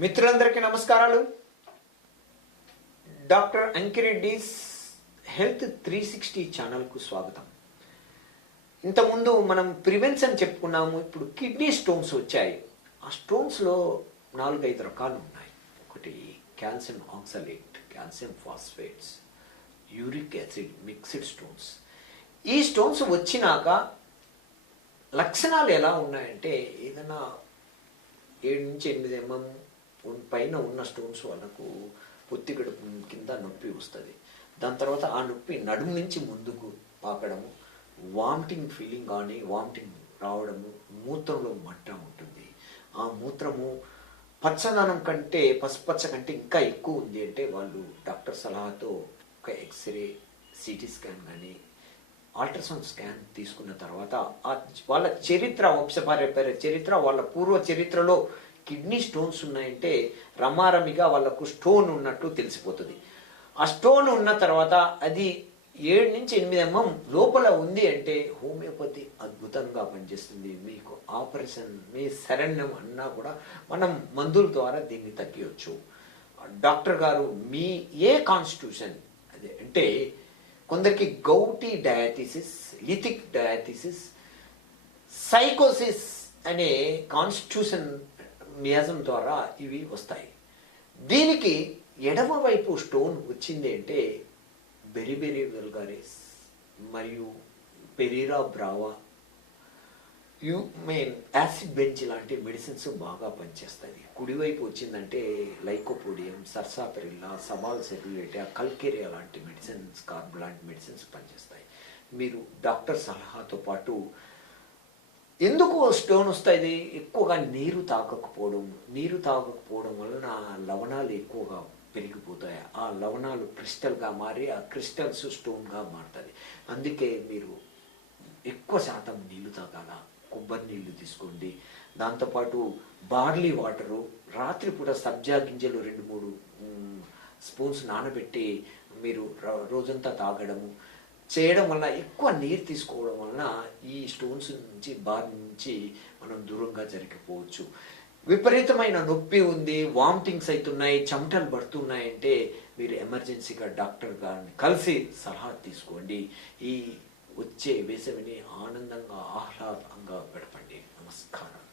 మిత్రులందరికీ నమస్కారాలు. Doctor అంకిరెడ్డిస్ health 360 ఛానల్కు స్వాగతం. ఇంతకుముందు మనం ప్రివెన్షన్ చెప్పుకున్నాము. ఇప్పుడు కిడ్నీ స్టోన్స్ వచ్చాయి. ఆ స్టోన్స్లో 4-5 రకాలు ఉన్నాయి. ఒకటి calcium oxalate, calcium phosphates, uric acid mixed stones. ఈ స్టోన్స్ వచ్చినాక లక్షణాలు ఎలా ఉన్నాయంటే, ఏదైనా 7 నుంచి 8 mm పైన ఉన్న స్టోన్స్ వాళ్ళకు పొత్తికడుపు కింద నొప్పి వస్తుంది. దాని తర్వాత ఆ నొప్పి నడుము నుంచి ముందుకు పాకడము, వామిటింగ్ ఫీలింగ్ కానీ వామిటింగ్ రావడము, మూత్రంలో మంట ఉంటుంది. ఆ మూత్రము పచ్చదనం కంటే పసుపచ్చ కంటే ఇంకా ఎక్కువ ఉంది అంటే వాళ్ళు డాక్టర్ సలహాతో ఒక ఎక్స్రే, సిటీ స్కాన్ కానీ అల్ట్రాసౌండ్ స్కాన్ తీసుకున్న తర్వాత వాళ్ళ చరిత్ర, వంశపారంపర్య చరిత్ర, వాళ్ళ పూర్వ చరిత్రలో కిడ్నీ స్టోన్స్ ఉన్నాయంటే రమారమిగా వాళ్ళకు స్టోన్ ఉన్నట్టు తెలిసిపోతుంది. ఆ స్టోన్ ఉన్న తర్వాత అది 7 నుంచి 8 mm లోపల ఉంది అంటే హోమియోపతి అద్భుతంగా పనిచేస్తుంది. మీకు ఆపరేషన్ మీ శరణ్యం అన్నా కూడా మనం మందుల ద్వారా దీన్ని తగ్గించవచ్చు. డాక్టర్ గారు మీ ఏ కాన్స్టిట్యూషన్ అదే అంటే కొందరికి గౌటీ డయాథిసిస్, లిథిక్ డయాథిసిస్, సైకోసిస్ అనే కాన్స్టిట్యూషన్ మియాజం ద్వారా ఇవి వస్తాయి. దీనికి ఎడమ వైపు స్టోన్ వచ్చింది అంటే బెరిబెరి వెల్గారిస్ మరియు పెరీరా బ్రావా, యాసిడ్ బెంచ్ లాంటి మెడిసిన్స్ బాగా పనిచేస్తాయి. కుడివైపు వచ్చిందంటే లైకోపోడియం, సర్సాపెరిల్లా, సబాల్ సెక్యులేటా, కల్కేరియా లాంటి మెడిసిన్స్, కార్బ్ లాంటి మెడిసిన్స్ పనిచేస్తాయి. మీరు డాక్టర్ సలహాతో పాటు ఎందుకు స్టోన్ వస్తుంది? ఎక్కువగా నీరు తాగకపోవడం వలన లవణాలు ఎక్కువగా పెరిగిపోతాయి. ఆ లవణాలు క్రిస్టల్గా మారి ఆ క్రిస్టల్స్ స్టోన్గా మారుతుంది. అందుకే మీరు ఎక్కువ శాతం నీళ్లు తాగాల. కొబ్బరి నీళ్లు తీసుకోండి. దాంతోపాటు బార్లీ వాటరు, రాత్రిపూట సబ్జా గింజలు 2-3 స్పూన్స్ నానబెట్టి మీరు రోజంతా తాగడము చేయడం వల్ల, ఎక్కువ నీరు తీసుకోవడం వలన ఈ స్టోన్స్ నుంచి బారి నుంచి మనం దూరంగా జరిగిపోవచ్చు. విపరీతమైన నొప్పి ఉంది, వామిటింగ్స్ అవుతున్నాయి, చెమటలు పడుతున్నాయి అంటే మీరు ఎమర్జెన్సీగా డాక్టర్ గారిని కలిసి సలహా తీసుకోండి. ఈ వచ్చే వేసవిని ఆనందంగా ఆహ్లాదంగా గడపండి. నమస్కారం.